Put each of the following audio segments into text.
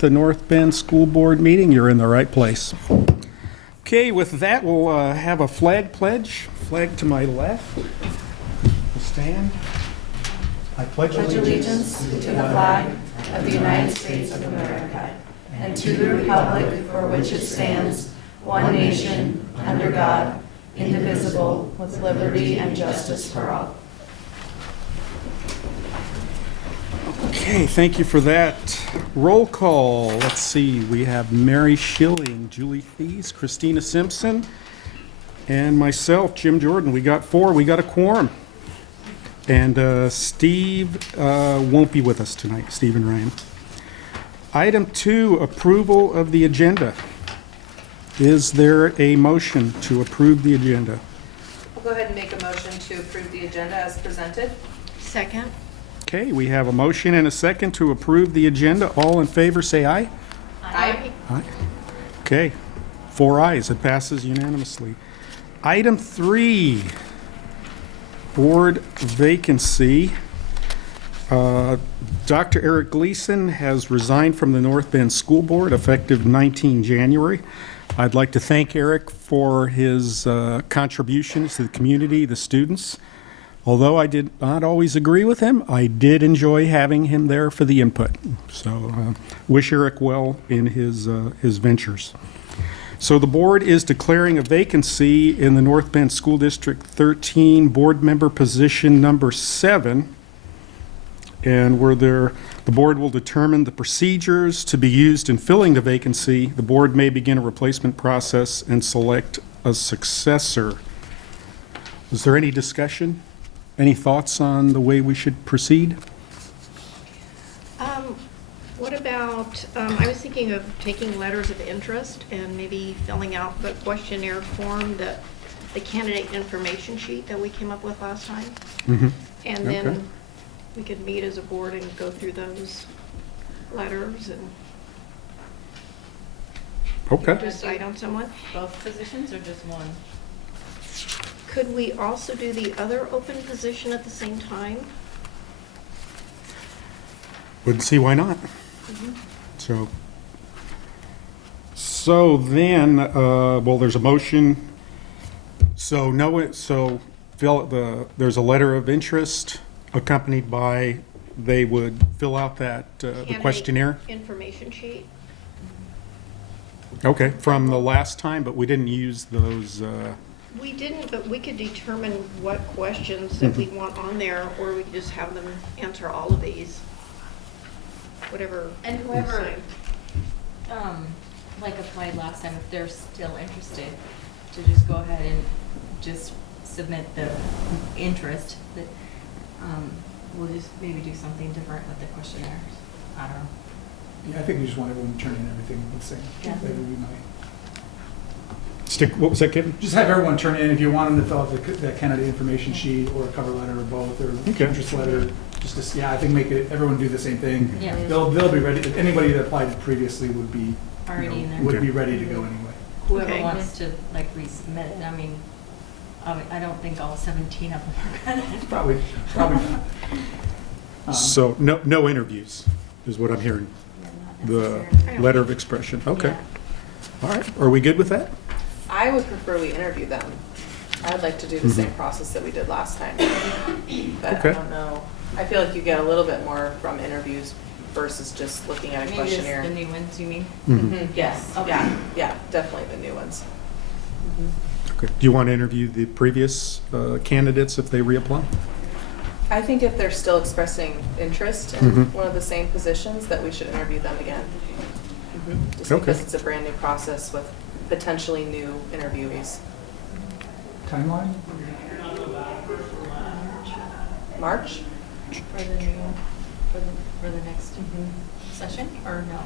at the North Bend School Board meeting, you're in the right place. Okay, with that, we'll have a flag pledge. Flag to my left. We'll stand. I pledge allegiance to the flag of the United States of America and to the republic for which it stands, one nation, under God, indivisible, with liberty and justice for all. Okay, thank you for that. Roll call. Let's see. We have Mary Schilling, Julie Thies, Christina Simpson, and myself, Jim Jordan. We got 4. We got a quorum. And Steve won't be with us tonight, Steve and Ryan. Item 2, approval of the agenda. Is there a motion to approve the agenda? We'll go ahead and make a motion to approve the agenda as presented. Second. Okay, we have a motion and a second to approve the agenda. All in favor, say aye. Aye. Aye. Okay, 4 ayes. It passes unanimously. Item 3, board vacancy. Dr. Eric Gleason has resigned from the North Bend School Board effective 19 January. I'd like to thank Eric for his contributions to the community, the students. Although I did not always agree with him, I did enjoy having him there for the input. So wish Eric well in his ventures. So the board is declaring a vacancy in the North Bend School District 13 board member position number 7. And the board will determine the procedures to be used in filling the vacancy. The board may begin a replacement process and select a successor. Is there any discussion? Any thoughts on the way we should proceed? What about, I was thinking of taking letters of interest and maybe filling out the questionnaire form, the candidate information sheet that we came up with last time. Mm-hmm. And Okay. then we could meet as a board and go through those letters and Okay. decide on someone. Both positions or just one? Could we also do the other open position at the same time? Wouldn't see why not. So then, well, there's a motion. So there's a letter of interest accompanied by, they would fill out that, the Candidate questionnaire. Information sheet. Okay, from the last time, but we didn't use those, We didn't, but we could determine what questions that we want on there, or we could just have them answer all of these. Whatever. And you whoever, decide. like applied last time, if they're still interested, to just go ahead and just submit the interest, that, we'll just maybe do something different with the questionnaires. I don't know. Yeah, I think we just want everyone to turn in everything the same. Yeah. That would be my. what was that, Kevin? Just have everyone turn in, if you want them to fill out the candidate information sheet or a cover letter or both, or Okay. interest letter, I think make it, everyone do the same thing. Yeah. They'll be ready, anybody that applied previously would be, you Already know, in there. would Okay. be ready to go anyway. Whoever Okay. wants to like resubmit it, I mean, I don't think all 17 of them are gonna. Probably not. So no interviews is what I'm hearing. Yeah, not The necessarily. letter of expression. Okay. Yeah. All right. Are we good with that? I would prefer we interview them. I would like to do the same process that we did last time. But Okay. I don't know. I feel like you get a little bit more from interviews versus just looking at a Maybe questionnaire. just the new ones, you mean? Mhm. Yes, Okay. yeah, definitely the new ones. Okay. Do you want to interview the previous candidates if they reapply? I think if they're still expressing interest in Mhm. one of the same positions, that we should interview them again. Just Okay. because it's a brand new process with potentially new interviewees. Timeline? March? For the new, for the next session, or no?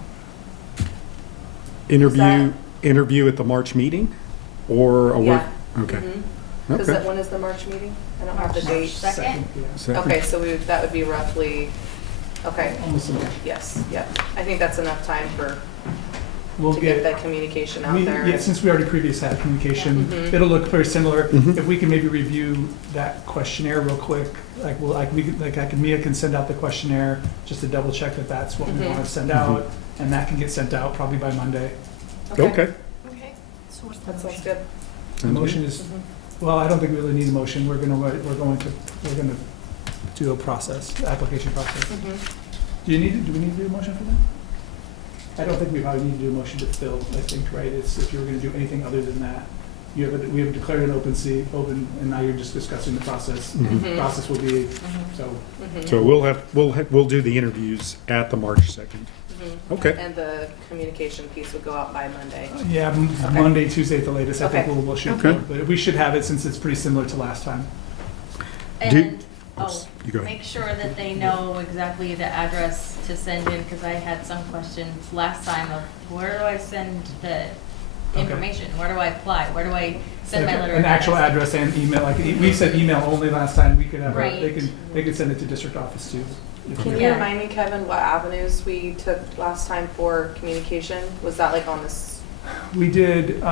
Interview at the March meeting or a work? Okay. Because Okay. when is the March meeting? I don't have the March date. second? Yeah. Second. Okay, so that would be roughly, okay, Almost a month. yes, yeah. I think that's enough time We'll to get that communication out there. Yeah, since we already previously had communication, Mhm. it'll look very similar. Mhm. If we can maybe review that questionnaire real quick, Mia can send out the questionnaire just to double check that that's what we Mhm. want to send out. and that can get sent out probably by Monday. Okay. Okay. That sounds good. The motion is, well, I don't think we really need a motion. We're going to do a process, application process. Do we need to do a motion for that? I don't think we probably need to do a motion to fill, I think, right? It's if you were gonna do anything other than that. We have declared an open seat, and now you're just discussing the process. Mhm. Process will be, so, So we'll do the interviews at the March 2nd. Okay. And the communication piece would go out by Monday. yeah, Monday, Tuesday at the latest, I think Okay. we'll shoot Okay. for. But we should have it since it's pretty similar to last time. And, Oops, you go ahead. make sure that they know exactly the address to send in, because I had some questions last time of where do I send the information? Where do I apply? Where do I send my letter? An of actual interest? address and email, like, we said email only last time, we could have, Right. they could send it to district office too. Can you Yeah. remind me, Kevin, what avenues we took last time for communication? Was that like on this? We did,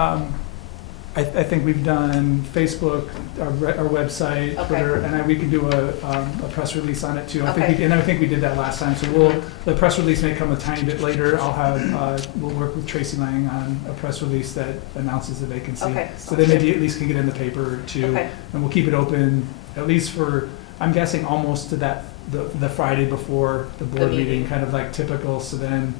I think we've done Facebook, our website, Okay. Twitter, and we can do a press release on it too. I think Okay. and I think we did that last time, so the press release may come a tiny bit later. We'll work with Tracy Lang on a press release that announces the vacancy. Okay. So then maybe at least can get in the paper too. Okay. And we'll keep it open, at least for, I'm guessing almost to the Friday before the board meeting. meeting, kind of like typical. So then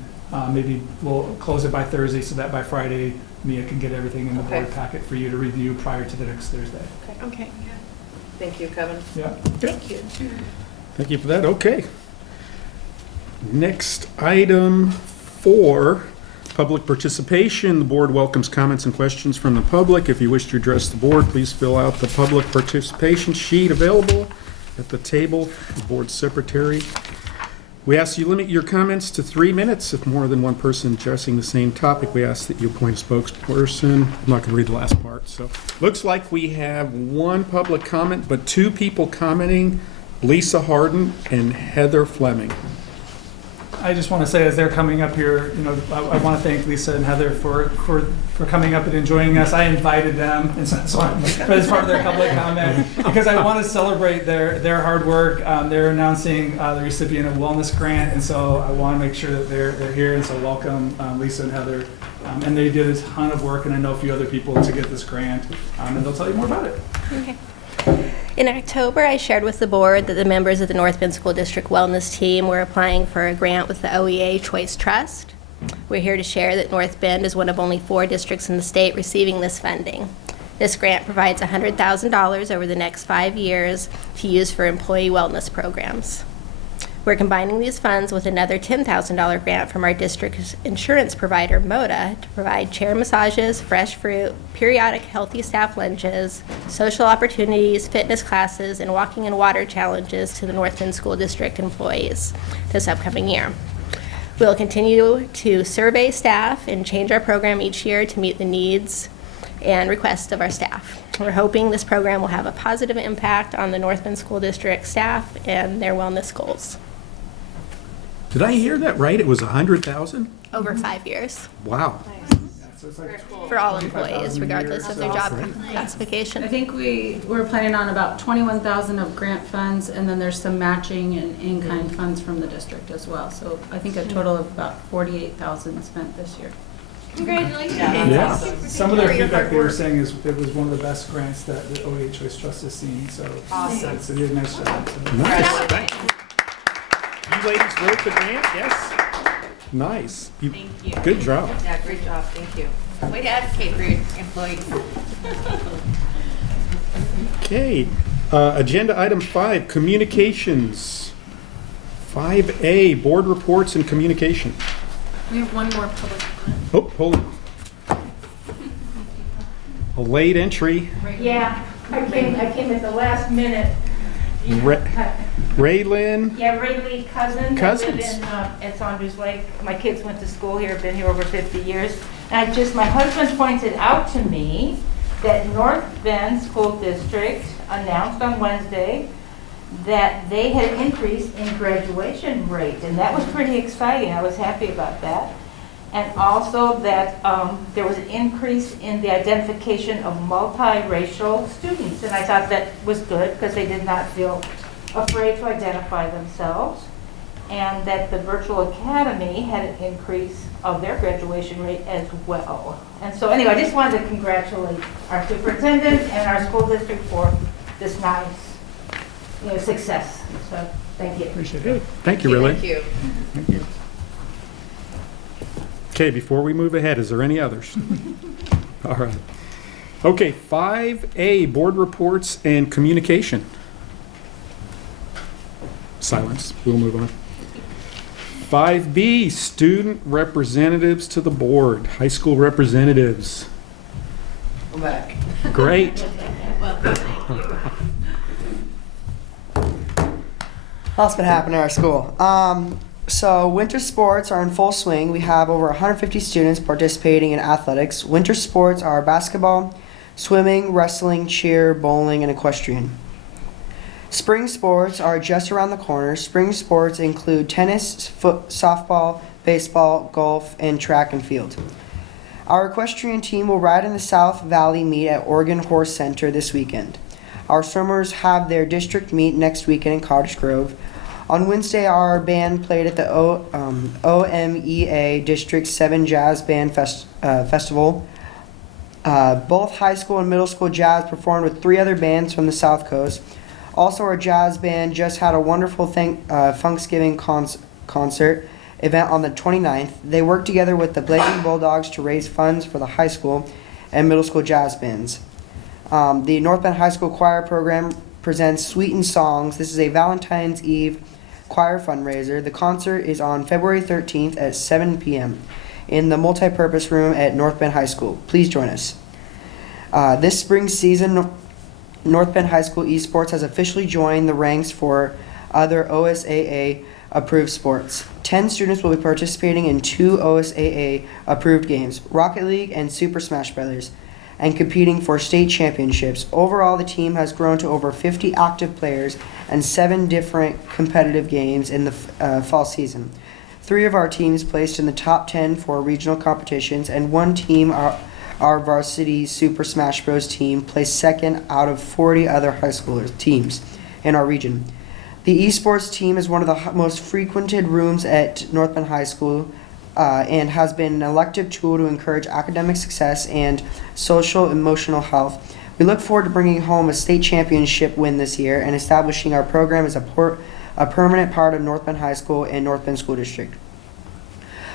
maybe we'll close it by Thursday so that by Friday, Mia can get everything in the board Okay. packet for you to review prior to the next Thursday. Okay. Thank you, Kevin. Yeah. Thank you. Thank you for that. Okay. Next item 4, public participation. The board welcomes comments and questions from the public. If you wish to address the board, please fill out the public participation sheet available at the table, the board secretary. We ask you limit your comments to 3 minutes. If more than one person addressing the same topic, we ask that you appoint a spokesperson. I'm not going to read the last part. So, looks like we have one public comment, but 2 people commenting, Lisa Harden and Heather Fleming. I just want to say, as they're coming up here, I want to thank Lisa and Heather for coming up and enjoying us. I invited them, and so as part of their public comment, because I want to celebrate their hard work. They're announcing the recipient of wellness grant, and so I want to make sure that they're here. And so welcome Lisa and Heather. And they did a ton of work, and I know a few other people to get this grant, and they'll tell you more about it. Okay. In October, I shared with the board that the members of the North Bend School District Wellness Team were applying for a grant with the OEA Choice Trust. We're here to share that North Bend is one of only 4 districts in the state receiving this funding. This grant provides $100,000 over the next 5 years to use for employee wellness programs. We're combining these funds with another $10,000 grant from our district's insurance provider, MODA, to provide chair massages, fresh fruit, periodic healthy staff lunches, social opportunities, fitness classes, and walking and water challenges to the North Bend School District employees this upcoming year. We'll continue to survey staff and change our program each year to meet the needs and requests of our staff. We're hoping this program will have a positive impact on the North Bend School District staff and their wellness goals. Did I hear that right? It was 100,000? Over 5 years, Wow. So it's like for all employees, regardless of their job I classification. think we're planning on about 21,000 of grant funds, and then there's some matching and in-kind funds from the district as well. So I think a total of about 48,000 spent this year. Congratulations. Yeah. Some of their feedback they were saying is it was one of the best grants that the OEA Choice Trust has seen. So Awesome. So they did a nice job. So. Nice. Thank you. You ladies wrote the grant? Yes? Nice. Thank you. Good job. Yeah, great job. Thank you. Way to advocate for your employees. Okay. Agenda item 5, communications. 5A, board reports and communication. We have one more public comment. Oh, hold on. A late entry. Yeah, I came at the last minute. Raylyn. Yeah, Ray Lee Cousins. Cousins. I live at Saunders Lake. My kids went to school here, been here over 50 years. And my husband pointed out to me that North Bend School District announced on Wednesday that they had increased in graduation rate, and that was pretty exciting. I was happy about that. And also that there was an increase in the identification of multiracial students. And I thought that was good because they did not feel afraid to identify themselves. and that the virtual academy had an increase of their graduation rate as well. And so anyway, I just wanted to congratulate our superintendent and our school district for this nice, success. So, thank you. Appreciate it. Thank you, Riley. Thank you. Okay, before we move ahead, is there any others? All right. Okay, 5A, board reports and communication. Silence. We'll move on. 5B, student representatives to the board, high school representatives. I'm back. Great. Lots been happening at our school. So winter sports are in full swing. We have over 150 students participating in athletics. Winter sports are basketball, swimming, wrestling, cheer, bowling, and equestrian. Spring sports are just around the corner. Spring sports include tennis, softball, baseball, golf, and track and field. Our equestrian team will ride in the South Valley meet at Oregon Horse Center this weekend. Our swimmers have their district meet next weekend in Cottage Grove. On Wednesday, our band played at the OMEA District 7 Jazz Band Festival. Both high school and middle school jazz performed with 3 other bands from the South Coast. Also, our jazz band just had a wonderful Thanksgiving concert event on the 29th. They worked together with the Blazing Bulldogs to raise funds for the high school and middle school jazz bands. The North Bend High School Choir program presents Sweetened Songs. This is a Valentine's Eve choir fundraiser. The concert is on February 13th at 7 p.m. in the multipurpose room at North Bend High School. Please join us. This spring season, North Bend High School Esports has officially joined the ranks for other OSAA approved sports. 10 students will be participating in 2 OSAA approved games, Rocket League and Super Smash Bros., and competing for state championships. Overall, the team has grown to over 50 active players and 7 different competitive games in the fall season. 3 of our teams placed in the top 10 for regional competitions, and 1 team, our varsity Super Smash Bros. Team, placed second out of 40 other high schoolers teams in our region. The esports team is one of the most frequented rooms at North Bend High School and has been an elective tool to encourage academic success and social emotional health. We look forward to bringing home a state championship win this year and establishing our program as a permanent part of North Bend High School and North Bend School District.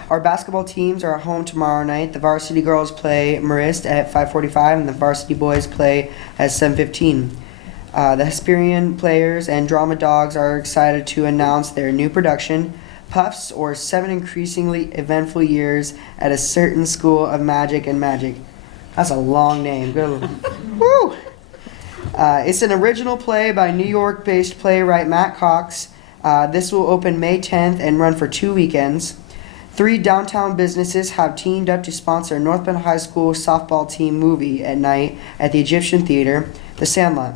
Our basketball teams are at home tomorrow night. The varsity girls play Marist at 5:45 and the varsity boys play at 7:15. The Hesperian players and Drama Dogs are excited to announce their new production, Puffs, or 7 Increasingly Eventful Years at a Certain School of Magic and Magic. That's a long name. Good. Woo! It's an original play by New York-based playwright Matt Cox. This will open May 10th and run for 2 weekends. 3 downtown businesses have teamed up to sponsor North Bend High School softball team movie at night at the Egyptian Theater, The Sandlot.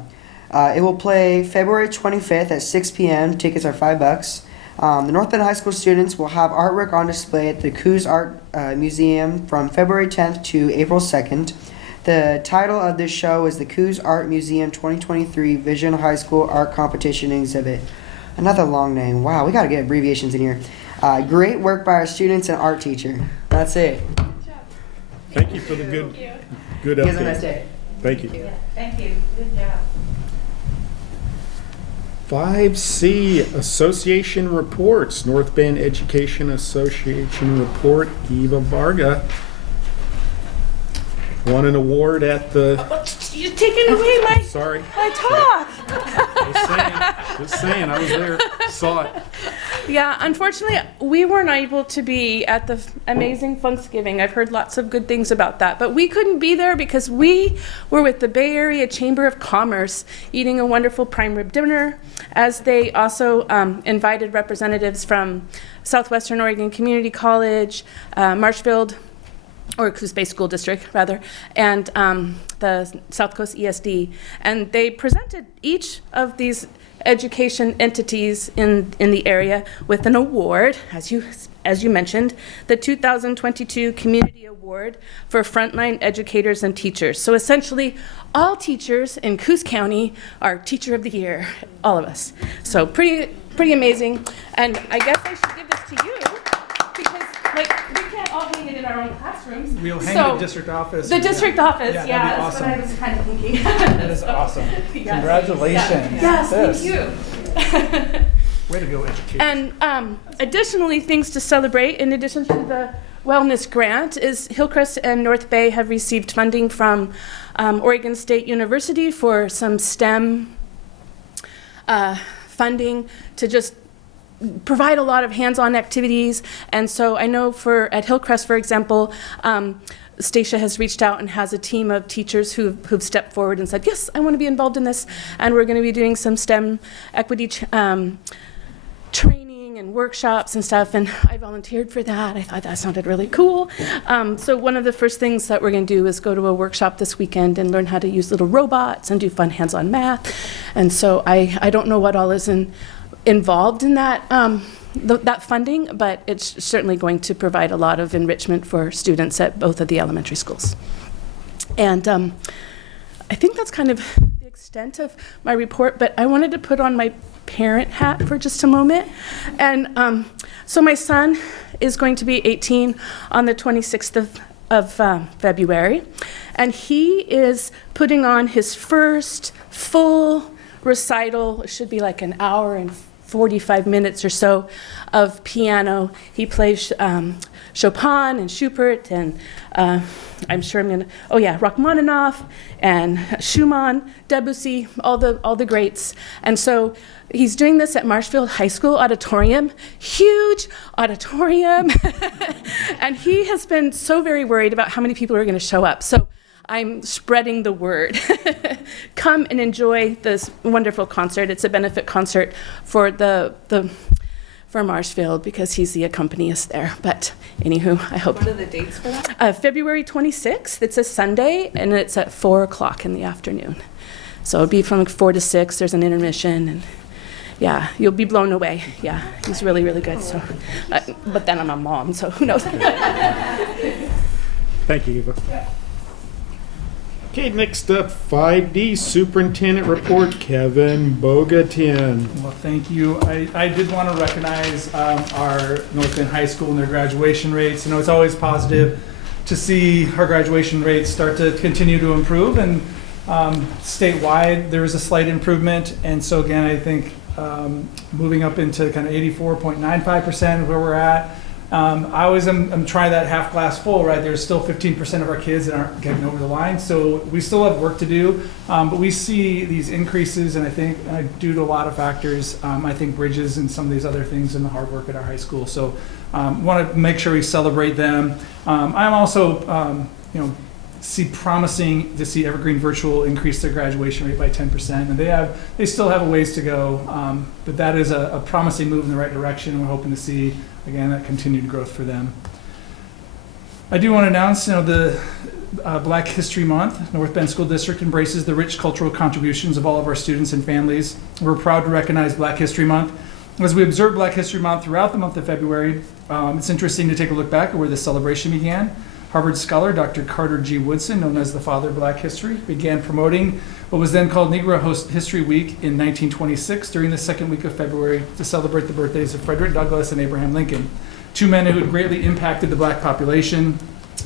It will play February 25th at 6 p.m. Tickets are $5. The North Bend High School students will have artwork on display at the Coos Art Museum from February 10th to April 2nd. The title of this show is the Coos Art Museum 2023 Vision High School Art Competition Exhibit. Another long name. Wow, we got to get abbreviations in here. Great work by our students and art teacher. That's it. Thank you for the good You guys have a nice update. day. Thank you. Thank you. Good job. 5C, Association Reports, North Bend Education Association Report, Eva Varga won an award at the, You're taking away my talk. just saying, I was there, saw it. Yeah, unfortunately, we weren't able to be at the amazing Funksgiving. I've heard lots of good things about that, but we couldn't be there because we were with the Bay Area Chamber of Commerce eating a wonderful prime rib dinner, as they also invited representatives from Southwestern Oregon Community College, Marshfield, or Coos Bay School District, rather, and the South Coast ESD. And they presented each of these education entities in the area with an award, as you mentioned, the 2022 Community Award for Frontline Educators and Teachers. So essentially, all teachers in Coos County are Teacher of the Year, all of us. So pretty pretty amazing. And I guess I should give this to you because, like, we can't all hang it in our own classrooms. We'll hang So, the district office. The district office, Yeah, yeah, that'd be that's what I awesome. was kind of thinking. That is awesome. Yes. Congratulations. Yes, This. thank you. Way to go, education. And additionally, things to celebrate, in addition to the wellness grant, is Hillcrest and North Bay have received funding from Oregon State University for some STEM funding to just provide a lot of hands-on activities. And so I know at Hillcrest, for example, Stacia has reached out and has a team of teachers who've stepped forward and said, yes, I want to be involved in this. And we're going to be doing some STEM equity training and workshops and stuff, and I volunteered for that. I thought that sounded really cool. So one of the first things that we're going to do is go to a workshop this weekend and learn how to use little robots and do fun hands-on math. And so I don't know what all is involved in that that funding, but it's certainly going to provide a lot of enrichment for students at both of the elementary schools. And I think that's kind of the extent of my report, but I wanted to put on my parent hat for just a moment. And so my son is going to be 18 on the 26th of February, and he is putting on his first full recital. It should be like an hour and 45 minutes or so of piano. He plays Chopin and Schubert, and I'm sure I'm gonna, Rachmaninoff and Schumann, Debussy, all the greats. And so he's doing this at Marshfield High School auditorium, huge auditorium. And he has been so very worried about how many people are gonna show up. So I'm spreading the word. Come and enjoy this wonderful concert. It's a benefit concert for for Marshfield because he's the accompanist there. But anywho, I hope. What are the dates for that? February 26th. It's a Sunday, and it's at 4 o'clock in the afternoon. So it'll be from 4 to 6. There's an intermission, and yeah, you'll be blown away. Yeah, he's really, really good. So, but then I'm a mom, so who knows? Thank you, Eva. Okay, next up, 5D Superintendent Report, Kevin Bogatin. Well, thank you. I did want to recognize our North Bend High School and their graduation rates. You know, it's always positive to see our graduation rates start to continue to improve, and statewide there is a slight improvement. And so again, I think moving up into kind of 84.95% where we're at. I always am trying that half glass full, right? There's still 15% of our kids that aren't getting over the line, so we still have work to do. But we see these increases, and I think due to a lot of factors, I think bridges and some of these other things and the hard work at our high school. So want to make sure we celebrate them. I'm also, promising to see Evergreen Virtual increase their graduation rate by 10%, and they still have a ways to go, but that is a promising move in the right direction. We're hoping to see, again, that continued growth for them. I do want to announce, the Black History Month. North Bend School District embraces the rich cultural contributions of all of our students and families. We're proud to recognize Black History Month. As we observe Black History Month throughout the month of February, it's interesting to take a look back at where this celebration began. Harvard scholar Dr. Carter G. Woodson, known as the father of Black history, began promoting what was then called Negro History Week in 1926 during the second week of February to celebrate the birthdays of Frederick Douglass and Abraham Lincoln, two men who had greatly impacted the black population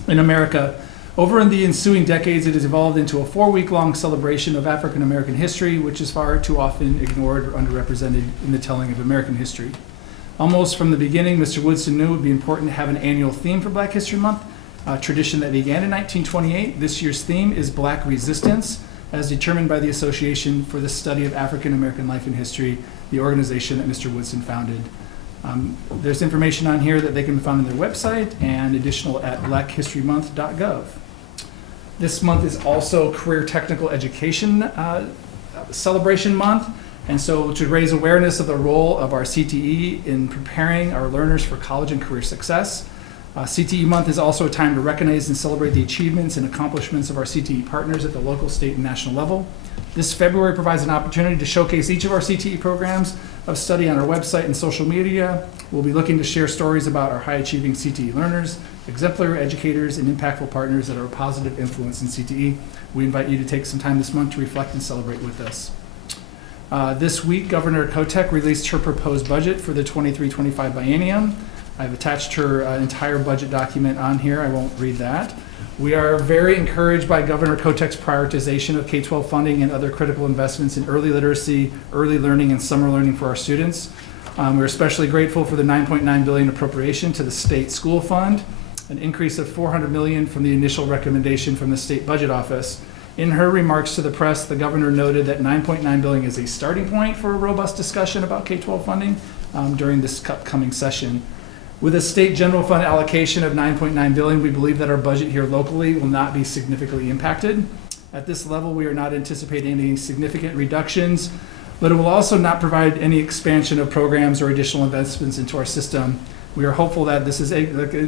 in America. Over in the ensuing decades, it has evolved into a 4-week-long celebration of African American history, which is far too often ignored or underrepresented in the telling of American history. Almost from the beginning, Mr. Woodson knew it would be important to have an annual theme for Black History Month, a tradition that began in 1928. This year's theme is Black Resistance, as determined by the Association for the Study of African American Life and History, the organization that Mr. Woodson founded. There's information on here that they can find on their website and additional at blackhistorymonth.gov. This month is also Career Technical Education Celebration Month, and so to raise awareness of the role of our CTE in preparing our learners for college and career success. CTE Month is also a time to recognize and celebrate the achievements and accomplishments of our CTE partners at the local, state, and national level. This February provides an opportunity to showcase each of our CTE programs of study on our website and social media. We'll be looking to share stories about our high-achieving CTE learners, exemplary educators, and impactful partners that are a positive influence in CTE. We invite you to take some time this month to reflect and celebrate with us. This week, Governor Kotek released her proposed budget for the 23-25 biennium. I've attached her entire budget document on here. I won't read that. We are very encouraged by Governor Kotek's prioritization of K-12 funding and other critical investments in early literacy, early learning, and summer learning for our students. We're especially grateful for the $9.9 billion appropriation to the state school fund, an increase of $400 million from the initial recommendation from the state budget office. In her remarks to the press, the governor noted that $9.9 billion is a starting point for a robust discussion about K-12 funding during this upcoming session. With a state general fund allocation of $9.9 billion, we believe that our budget here locally will not be significantly impacted. At this level, we are not anticipating any significant reductions, but it will also not provide any expansion of programs or additional investments into our system. We are hopeful that this is,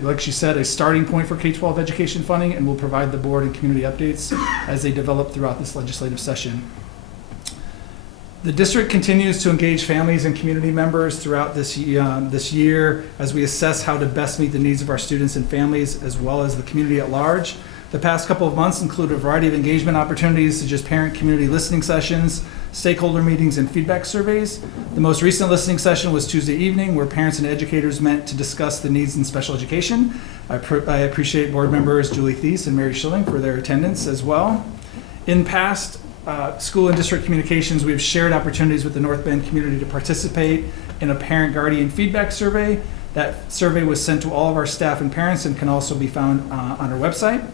like she said, a starting point for K-12 education funding, and will provide the board and community updates as they develop throughout this legislative session. The district continues to engage families and community members throughout this year as we assess how to best meet the needs of our students and families, as well as the community at large. The past couple of months include a variety of engagement opportunities, such as parent community listening sessions, stakeholder meetings, and feedback surveys. The most recent listening session was Tuesday evening, where parents and educators met to discuss the needs in special education. I appreciate board members Julie Thies and Mary Schilling for their attendance as well. In past school and district communications, we have shared opportunities with the North Bend community to participate in a parent-guardian feedback survey. That survey was sent to all of our staff and parents and can also be found on our website.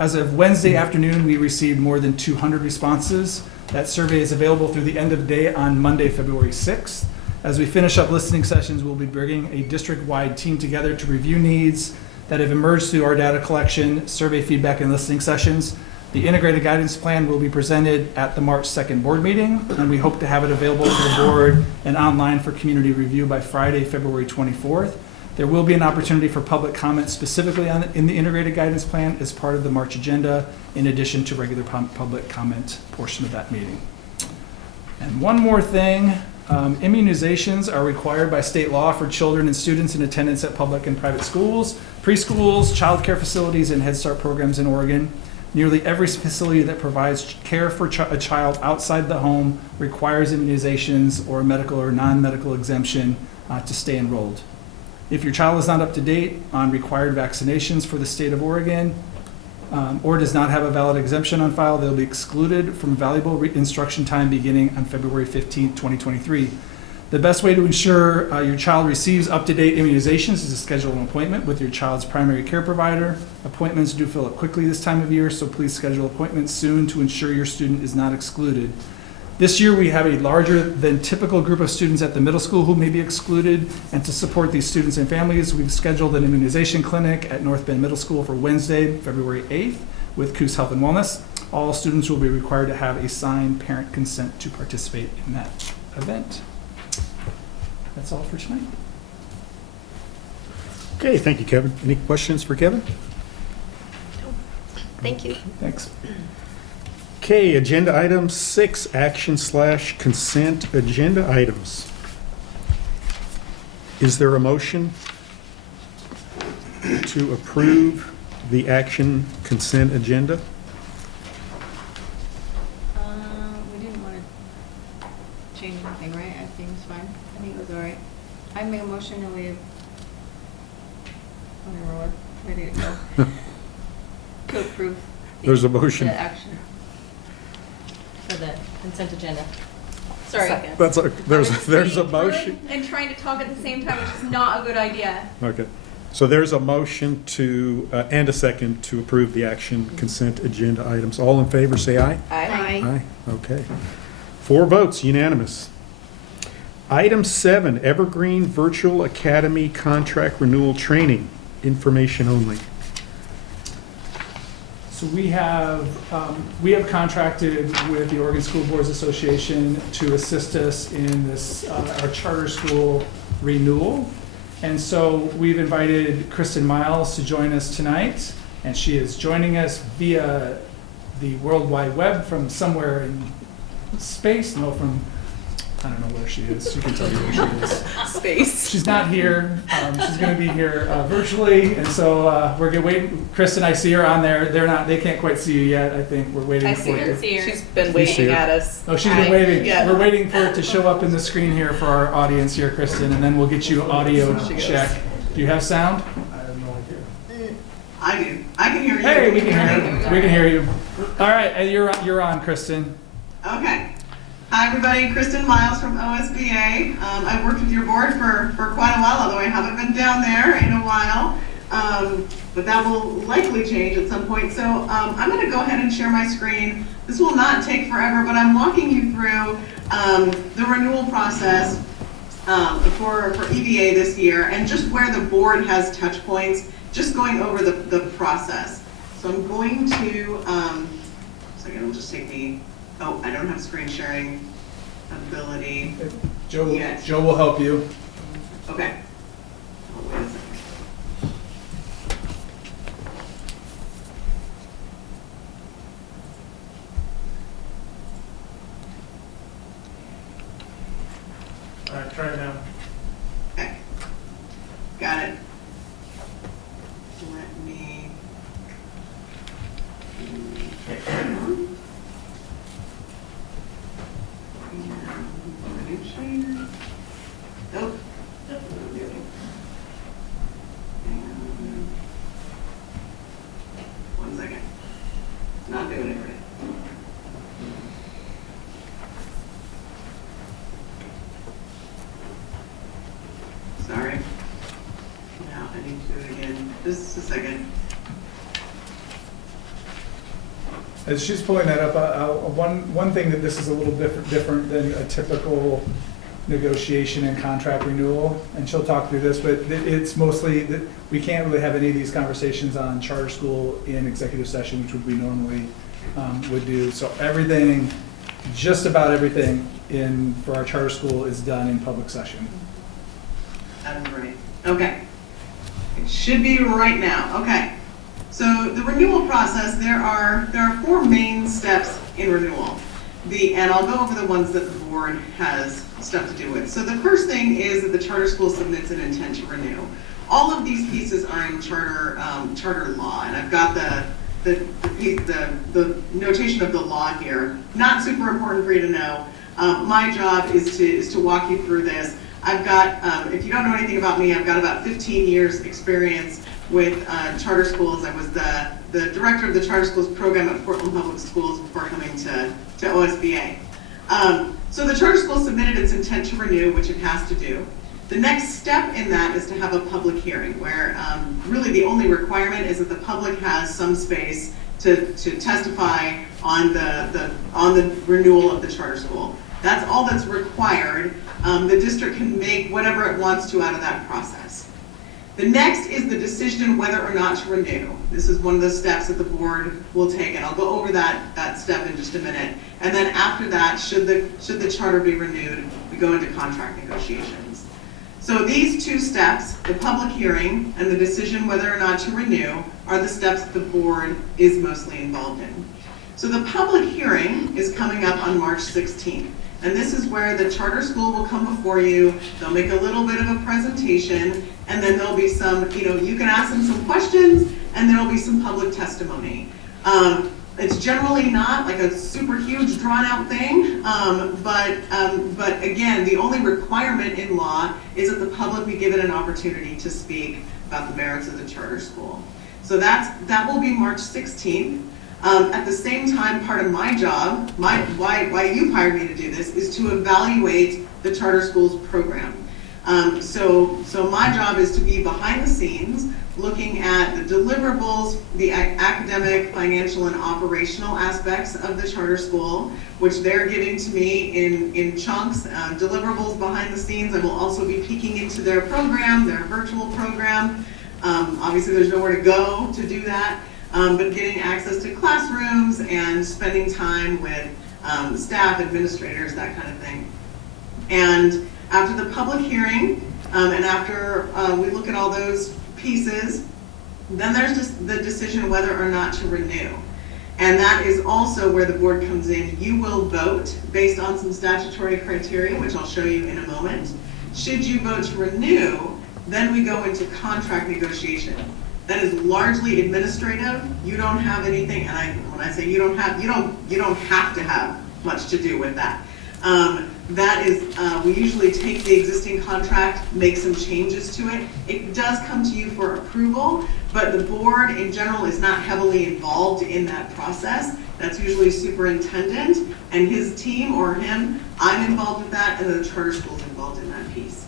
As of Wednesday afternoon, we received more than 200 responses. That survey is available through the end of the day on Monday, February 6th. As we finish up listening sessions, we'll be bringing a district-wide team together to review needs that have emerged through our data collection, survey feedback, and listening sessions. The integrated guidance plan will be presented at the March 2nd board meeting, and we hope to have it available to the board and online for community review by Friday, February 24th. There will be an opportunity for public comment specifically in the integrated guidance plan as part of the March agenda, in addition to regular public comment portion of that meeting. And one more thing, immunizations are required by state law for children and students in attendance at public and private schools, preschools, child care facilities, and Head Start programs in Oregon. Nearly every facility that provides care for a child outside the home requires immunizations or a medical or non-medical exemption to stay enrolled. If your child is not up to date on required vaccinations for the state of Oregon or does not have a valid exemption on file, they'll be excluded from valuable instruction time beginning on February 15, 2023. The best way to ensure your child receives up-to-date immunizations is to schedule an appointment with your child's primary care provider. Appointments do fill up quickly this time of year, so please schedule appointments soon to ensure your student is not excluded. This year, we have a larger than typical group of students at the middle school who may be excluded, and to support these students and families, we've scheduled an immunization clinic at North Bend Middle School for Wednesday, February 8th with Coos Health and Wellness. All students will be required to have a signed parent consent to participate in that event. That's all for tonight. Okay, thank you, Kevin. Any questions for Kevin? Thank you. Thanks. Okay, agenda item 6, action/consent agenda items. Is there a motion to approve the action consent agenda? We didn't want to change anything, right? I think it's fine. I think it was all right. I make a motion that we, whatever, we're ready to go. To approve. There's a motion. The action. For the consent agenda. Sorry. Second. There's a motion. And trying to talk at the same time, which is not a good idea. Okay, so there's a motion to, and a second to approve the action consent agenda items. All in favor, say aye. Aye. Aye, okay. 4 votes, unanimous. Item 7, Evergreen Virtual Academy Contract Renewal Training, information only. So we have contracted with the Oregon School Boards Association to assist us in this, our charter school renewal. And so we've invited Kristen Miles to join us tonight, and she is joining us via the World Wide Web from somewhere in space, no, from I don't know where she is. She can tell you where she is. Space. She's not here. She's going to be here virtually, and so we're gonna wait. Kristen, I see her on there. They can't quite see you yet. I think we're waiting I for see you. her. She's been You see waving her? at us. Oh, she's been waving. Yeah. We're waiting for it to show up in the screen here for our audience here, Kristen, and then we'll get you audio She goes. check. Do you have sound? I do. I can hear you. Hey, we can hear you. We can hear you. All right, and you're on, Kristen. Okay. Hi, everybody. Kristen Miles from OSBA. I've worked with your board for quite a while, although I haven't been down there in a while. But that will likely change at some point. So I'm going to go ahead and share my screen. This will not take forever, but I'm walking you through the renewal process for EVA this year and just where the board has touch points, just going over the process. So I'm going to, it'll just take me, oh, I don't have screen sharing ability. Joe Yes. Joe will help you. Okay. Oh, wait a second. All right, try it now. Okay. Got it. Let me. Nope. One second. Not doing it right. Sorry. Now I need to do it again. Just a second. As she's pulling that up, one thing that this is a little different than a typical negotiation and contract renewal, and she'll talk through this, but it's mostly that we can't really have any of these conversations on charter school in executive session, which we normally would do. So everything, just about everything for our charter school is done in public session. That's right. Okay. It should be right now. Okay. So the renewal process, there are 4 main steps in renewal. And I'll go over the ones that the board has stuff to do with. So the first thing is that the charter school submits an intent to renew. All of these pieces are in charter law, and I've got the notation of the law here. Not super important for you to know. My job is to walk you through this. I've got, if you don't know anything about me, I've got about 15 years experience with charter schools. I was the director of the charter schools program at Portland Public Schools before coming to OSBA. So the charter school submitted its intent to renew, which it has to do. The next step in that is to have a public hearing where really the only requirement is that the public has some space to testify on the renewal of the charter school. That's all that's required. The district can make whatever it wants to out of that process. The next is the decision whether or not to renew. This is one of the steps that the board will take, and I'll go over that step in just a minute. And then after that, should the charter be renewed, we go into contract negotiations. So these 2 steps, the public hearing and the decision whether or not to renew, are the steps that the board is mostly involved in. So the public hearing is coming up on March 16th. And this is where the charter school will come before you. They'll make a little bit of a presentation, and then there'll be some, you can ask them some questions, and there'll be some public testimony. It's generally not like a super huge drawn out thing, but again, the only requirement in law is that the public be given an opportunity to speak about the merits of the charter school. So that will be March 16th. At the same time, part of my job, why you've hired me to do this, is to evaluate the charter schools program. So my job is to be behind the scenes, looking at the deliverables, the academic, financial, and operational aspects of the charter school, which they're giving to me in chunks, deliverables behind the scenes. I will also be peeking into their program, their virtual program. Obviously, there's nowhere to go to do that. But getting access to classrooms and spending time with staff, administrators, that kind of thing. And after the public hearing, and after we look at all those pieces, then there's just the decision whether or not to renew. And that is also where the board comes in. You will vote based on some statutory criteria, which I'll show you in a moment. Should you vote to renew, then we go into contract negotiation. That is largely administrative. You don't have anything, and when I say you don't have to have much to do with that. That is, we usually take the existing contract, make some changes to it. It does come to you for approval, but the board in general is not heavily involved in that process. That's usually superintendent and his team or him. I'm involved with that, and then the charter school's involved in that piece.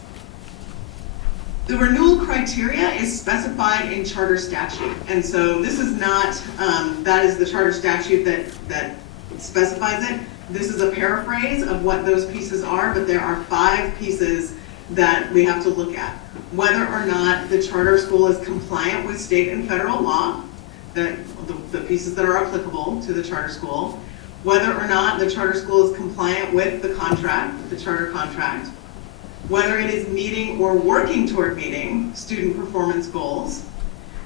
The renewal criteria is specified in charter statute, and so this is not, that is the charter statute that specifies it. This is a paraphrase of what those pieces are, but there are 5 pieces that we have to look at. Whether or not the charter school is compliant with state and federal law, the pieces that are applicable to the charter school, whether or not the charter school is compliant with the contract, the charter contract, whether it is meeting or working toward meeting student performance goals,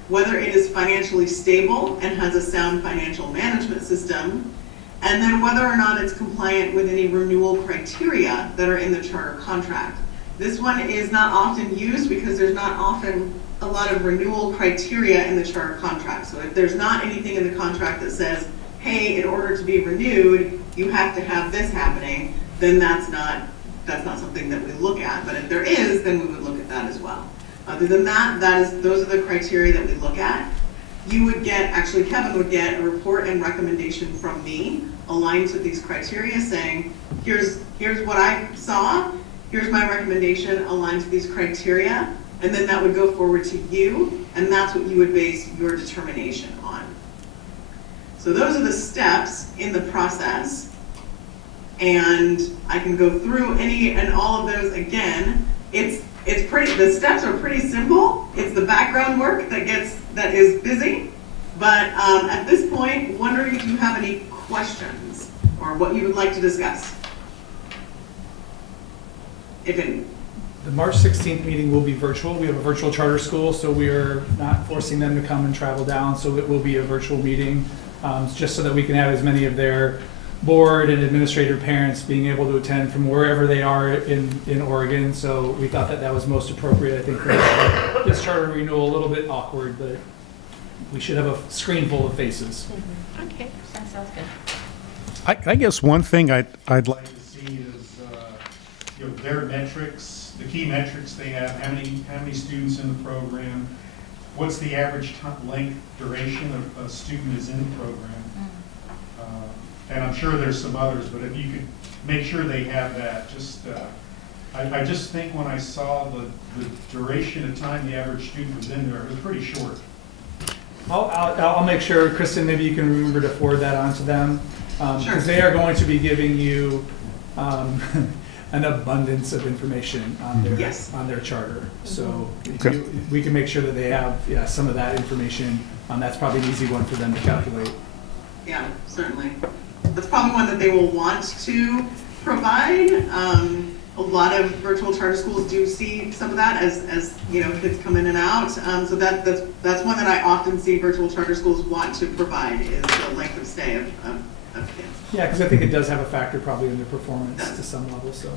whether it is financially stable and has a sound financial management system, and then whether or not it's compliant with any renewal criteria that are in the charter contract. This one is not often used because there's not often a lot of renewal criteria in the charter contract. So if there's not anything in the contract that says, hey, in order to be renewed, you have to have this happening, then that's not something that we look at. But if there is, then we would look at that as well. Other than that, those are the criteria that we look at. You would get, actually Kevin would get a report and recommendation from me aligned to these criteria saying, here's what I saw, here's my recommendation aligned to these criteria, and then that would go forward to you, and that's what you would base your determination on. So those are the steps in the process, and I can go through any and all of those again. The steps are pretty simple. It's the background work that is busy. But at this point, wondering if you have any questions or what you would like to discuss. If any. The March 16th meeting will be virtual. We have a virtual charter school, so we are not forcing them to come and travel down. So it will be a virtual meeting, just so that we can have as many of their board and administrator parents being able to attend from wherever they are in Oregon. So we thought that was most appropriate. I think for this charter renewal, a little bit awkward, but we should have a screen full of faces. Okay, that sounds good. I guess one thing I'd like to see is, their metrics, the key metrics they have, how many students in the program, what's the average length, duration of a student is in the program. And I'm sure there's some others, but if you could make sure they have that, I just think when I saw the duration of time the average student was in there, it was pretty short. I'll make sure, Kristen, maybe you can remember to forward that on to them. Because they are going to be giving you an abundance of information on their charter. So we can make sure that they have some of that information. That's probably an easy one for them to calculate. Yeah, certainly. That's probably one that they will want to provide. A lot of virtual charter schools do see some of that as kids come in and out. So that's one that I often see virtual charter schools want to provide is the length of stay of kids. Yeah, because I think it does have a factor probably in their performance to some level. So.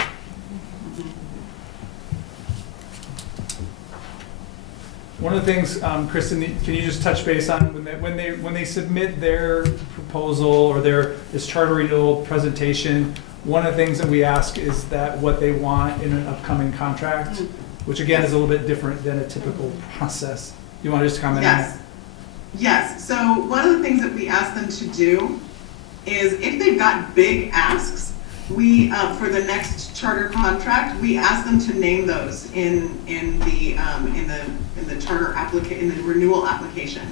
One of the things, Kristen, can you just touch base on when they submit their proposal or this charter renewal presentation? One of the things that we ask is that what they want in an upcoming contract, which again is a little bit different than a typical process. You want to just comment on that? Yes. So one of the things that we ask them to do is if they've got big asks, we for the next charter contract, we ask them to name those in the charter in the renewal application.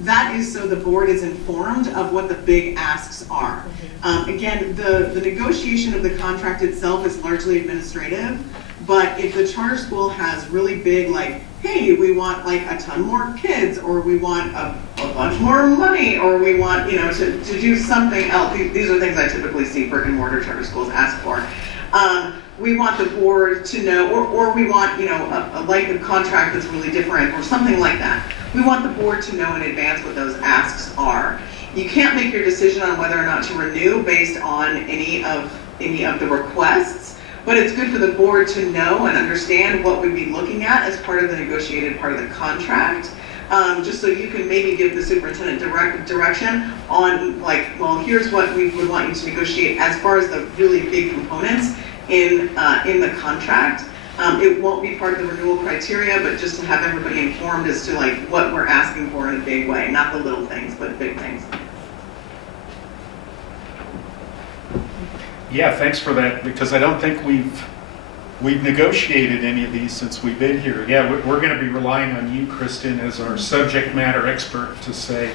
That is so the board is informed of what the big asks are. Again, the negotiation of the contract itself is largely administrative, but if the charter school has really big, like, hey, we want like a ton more kids, or we want a bunch more money, or we want, to do something else. These are things I typically see brick and mortar charter schools ask for. We want the board to know, or we want, a length of contract that's really different, or something like that. We want the board to know in advance what those asks are. You can't make your decision on whether or not to renew based on any of the requests, but it's good for the board to know and understand what we'd be looking at as part of the negotiated part of the contract. Just so you can maybe give the superintendent direction on, like, well, here's what we would want you to negotiate as far as the really big components in the contract. It won't be part of the renewal criteria, but just to have everybody informed as to like what we're asking for in a big way, not the little things, but big things. Yeah, thanks for that, because I don't think we've negotiated any of these since we've been here. Yeah, we're going to be relying on you, Kristen, as our subject matter expert to say,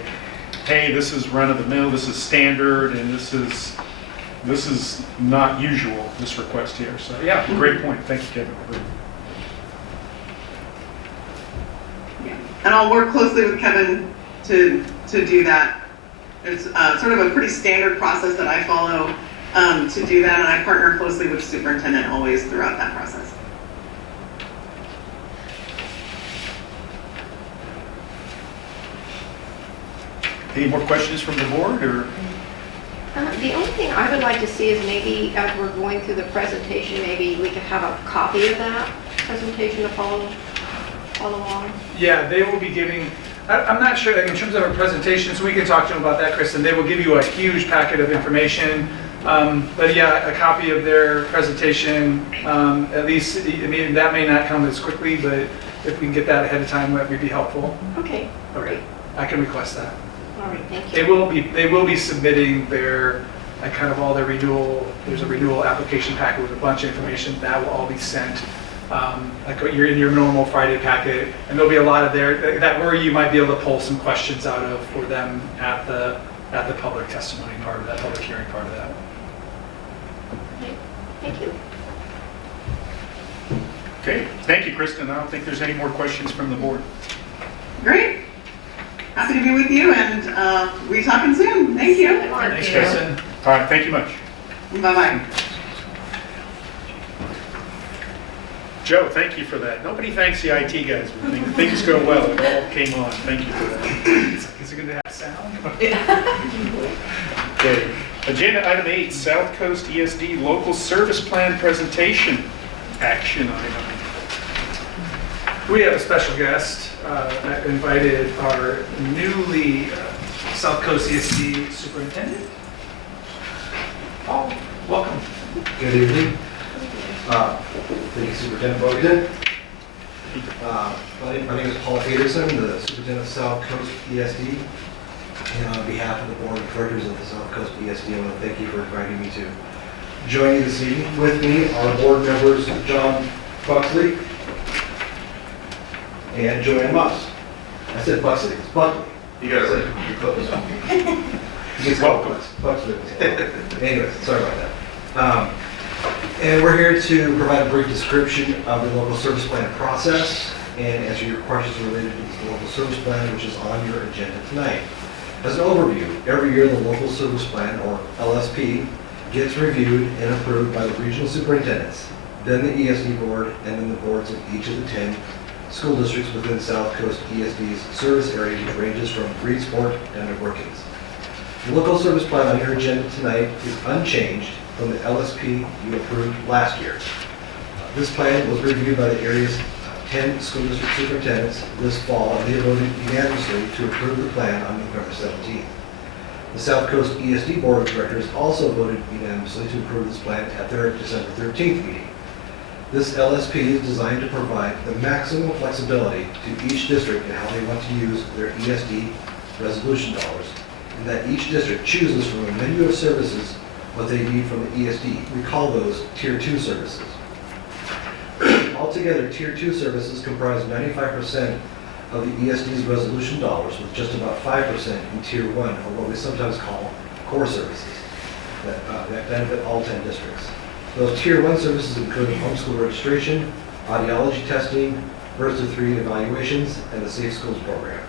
hey, this is run of the mill, this is standard, and this is not usual, this request here. So yeah, great point. Thank you, Kevin. Yeah. And I'll work closely with Kevin to do that. It's sort of a pretty standard process that I follow to do that, and I partner closely with the superintendent always throughout that process. Any more questions from the board, or? The only thing I would like to see is maybe as we're going through the presentation, maybe we could have a copy of that presentation to follow along. Yeah, they will be giving, I'm not sure, like, in terms of a presentation, so we can talk to them about that, Kristen. They will give you a huge packet of information. But yeah, a copy of their presentation, at least, I mean, that may not come as quickly, but if we can get that ahead of time, that would be helpful. Okay, great. I can request that. All right, thank They you. will be submitting their, like, kind of all their renewal, there's a renewal application packet with a bunch of information. That will all be sent, like you're in your normal Friday packet. And there'll be a lot of there, that where you might be able to pull some questions out of for them at the public testimony part of that, public hearing part of that. Okay, thank you. Okay, thank you, Kristen. I don't think there's any more questions from the board. Great. Happy to be with you, and we talking soon. Thank you. Thanks, Kristen. All right, thank you much. Bye-bye. Joe, thank you for that. Nobody thanks the IT guys when things go well. It all came on. Thank you for that. Is it going to have sound? Okay. Agenda item 8, South Coast ESD Local Service Plan Presentation. Action item. We have a special guest. I invited our newly South Coast ESD superintendent. Paul, welcome. Good evening. Thank you, Superintendent Bogdan. My name is Paul Peterson, the Superintendent of South Coast ESD. And on behalf of the Board of Directors of the South Coast ESD, I want to thank you for inviting me to join you this evening. With me are board members John Buckley and Joanne Moss. I said Buckley, it's Buckley. You got it right. You're close. He's welcome. Buckley. Anyways, sorry about that. And we're here to provide a brief description of the local service plan process and answer your questions related to the local service plan, which is on your agenda tonight. As an overview, every year the local service plan, or LSP, gets reviewed and approved by the regional superintendents, then the ESD board, and then the boards of each of the 10 school districts within South Coast ESD's service area, which ranges from Reedsport down to Brookings. The local service plan on your agenda tonight is unchanged from the LSP you approved last year. This plan was reviewed by the area's 10 school district superintendents this fall, and they voted unanimously to approve the plan on November 17th. The South Coast ESD Board of Directors also voted unanimously to approve this plan at their December 13th meeting. This LSP is designed to provide the maximum flexibility to each district in how they want to use their ESD resolution dollars, and that each district chooses from a menu of services what they need from the ESD. We call those Tier 2 services. Altogether, Tier 2 services comprise 95% of the ESD's resolution dollars, with just about 5% in Tier 1, or what we sometimes call core services, that benefit all 10 districts. Those Tier 1 services include homeschool registration, audiology testing, First to 3 evaluations, and the Safe Schools program.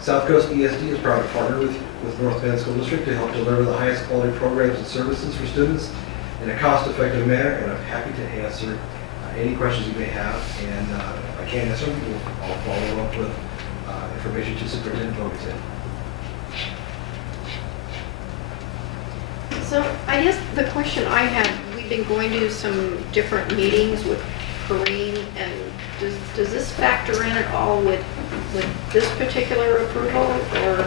South Coast ESD is proud to partner with North Bend School District to help deliver the highest quality programs and services for students in a cost-effective manner, and I'm happy to answer any questions you may have, and if I can't answer them, I'll follow up with information to Superintendent Bogdan. So I guess the question I had, we've been going to some different meetings with Kareem, and does this factor in at all with this particular approval, or?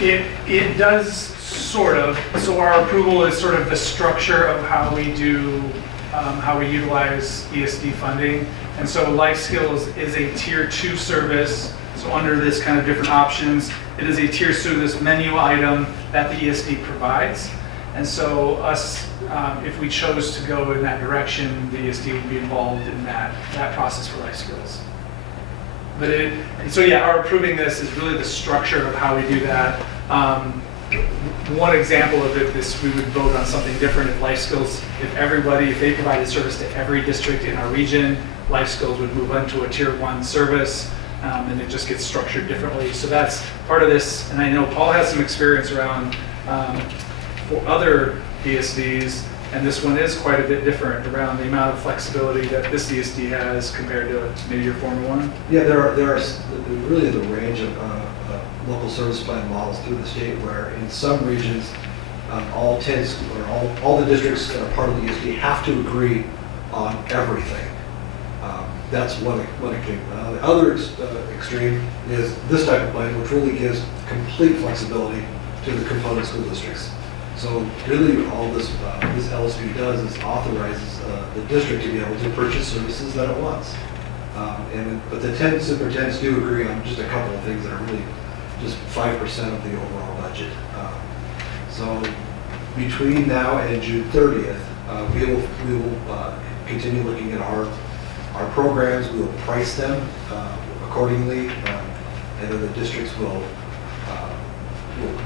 It does sort of. So our approval is sort of the structure of how we do, how we utilize ESD funding. And so Life Skills is a tier 2 service. So under this kind of different options, it is a tier service menu item that the ESD provides. And so us, if we chose to go in that direction, the ESD would be involved in that process for Life Skills. But so yeah, our approving this is really the structure of how we do that. One example of it, we would vote on something different if Life Skills, if they provided service to every district in our region, Life Skills would move into a tier 1 service, and it just gets structured differently. So that's part of this, and I know Paul has some experience around for other ESDs, and this one is quite a bit different around the amount of flexibility that this ESD has compared to maybe your former one. Yeah, there are really the range of local service plan models through the state where in some regions, all the districts that are part of the ESD have to agree on everything. That's one extreme. The other extreme is this type of plan, which really gives complete flexibility to the component school districts. So really all this LSP does is authorizes the district to be able to purchase services that it wants. But the 10 superintendents do agree on just a couple of things that are really just 5% of the overall budget. So between now and June 30th, we will continue looking at our programs. We will price them accordingly, and then the districts will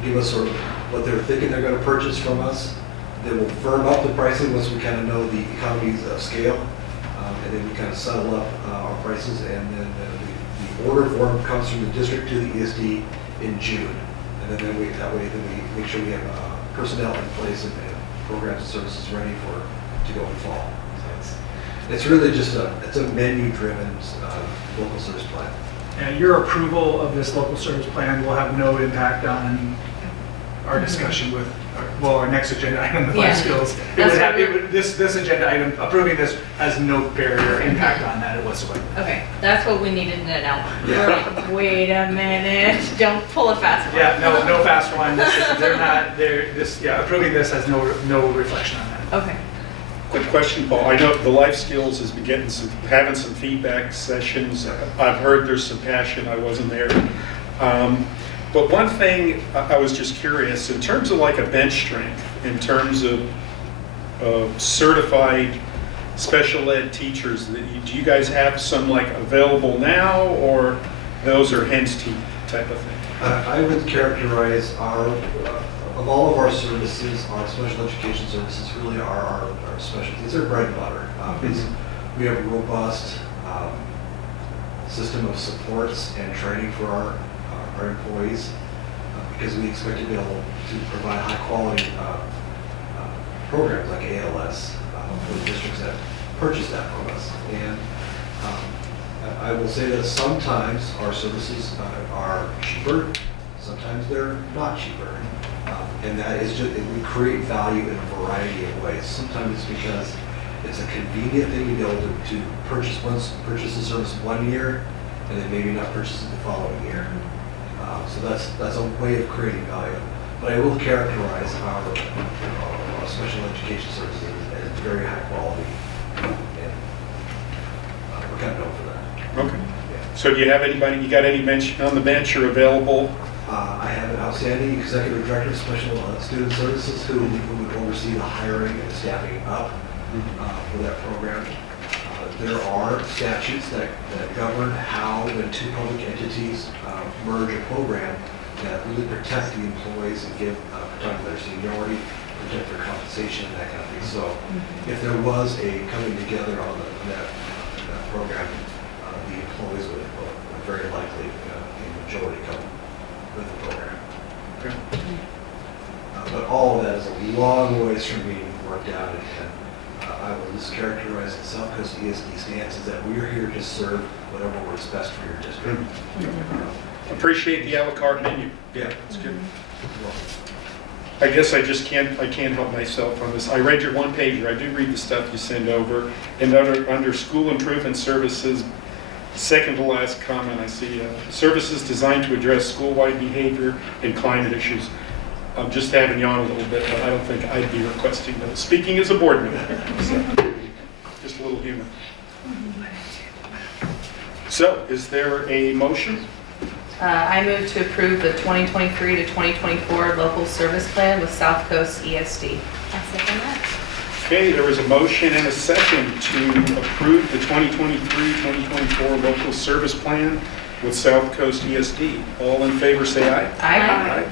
give us sort of what they're thinking they're going to purchase from us. They will firm up the pricing once we kind of know the economies of scale, and then we kind of settle up our prices, and then the order form comes from the district to the ESD in June, and then we make sure we have personnel in place and programs and services ready to go in fall. So it's really just a menu-driven local service plan. And your approval of this local service plan will have no impact on our discussion with, our next agenda item with Life Skills. This agenda item, approving this, has no barrier impact on that whatsoever. Okay, that's what we needed to know. We're like, wait a minute, don't pull a fast one. Yeah, no fast one. Approving this has no reflection on that. Okay. Quick question, Paul. I know the Life Skills has been having some feedback sessions. I've heard there's some passion. I wasn't there. But one thing I was just curious, in terms of like a bench strength, in terms of certified special ed teachers, do you guys have some like available now, or those are hen's teeth type of thing? I would characterize of all of our services, our special education services really are our specialties. They're bread and butter. We have a robust system of supports and training for our employees because we expect to be able to provide high quality programs like ALS for the districts that purchase that from us. And I will say that sometimes our services are cheaper, sometimes they're not cheaper. And that is just, we create value in a variety of ways. Sometimes it's because it's a convenient thing to be able to purchase a service one year and then maybe not purchase it the following year. So that's a way of creating value. But I will characterize our special education services as very high quality, and we're kind of known for that. Okay. Yeah. So do you have anybody, you got any bench on the bench or available? I have an outstanding executive director of special student services who would oversee the hiring and staffing up for that program. There are statutes that govern how when two public entities merge a program that really protect the employees and protect their seniority, protect their compensation, that kind of thing. So if there was a coming together on that program, the employees would very likely, in majority, come with the program. Okay. But all of that is a long ways from being worked out, and I will just characterize the South Coast ESD stance is that we are here to serve whatever works best for your district. Appreciate the a la carte menu. Yeah, That's good. I guess I can't help myself on this. I read your one pager. I do read the stuff you send over. And under school improvement services, second to last comment, I see services designed to address school-wide behavior and climate issues. I'm just having you on a little bit, but I don't think I'd be requesting those. Speaking as a board member, so, just a little humor. So, is there a motion? I move to approve the 2023 to 2024 local service plan with South Coast ESD. I'll second that. Okay, there was a motion and a second to approve the 2023-2024 local service plan with South Coast ESD. All in favor, say aye. Aye.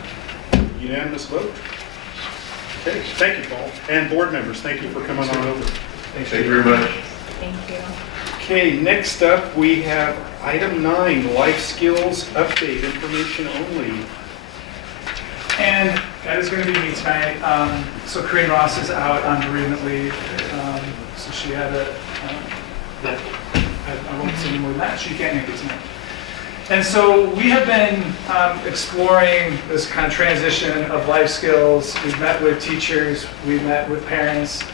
Unanimous vote. Okay, thank you, Paul. And board members, thank you for coming on over. Thank you very much. Thank you. Okay, next up, we have item 9, life skills update, information only. And that is going to be me tonight. So Corinne Ross is out on bereavement leave. So she had I won't say any more than that. She can't make it tonight. And so we have been exploring this kind of transition of life skills. We've met with teachers, we've met with parents,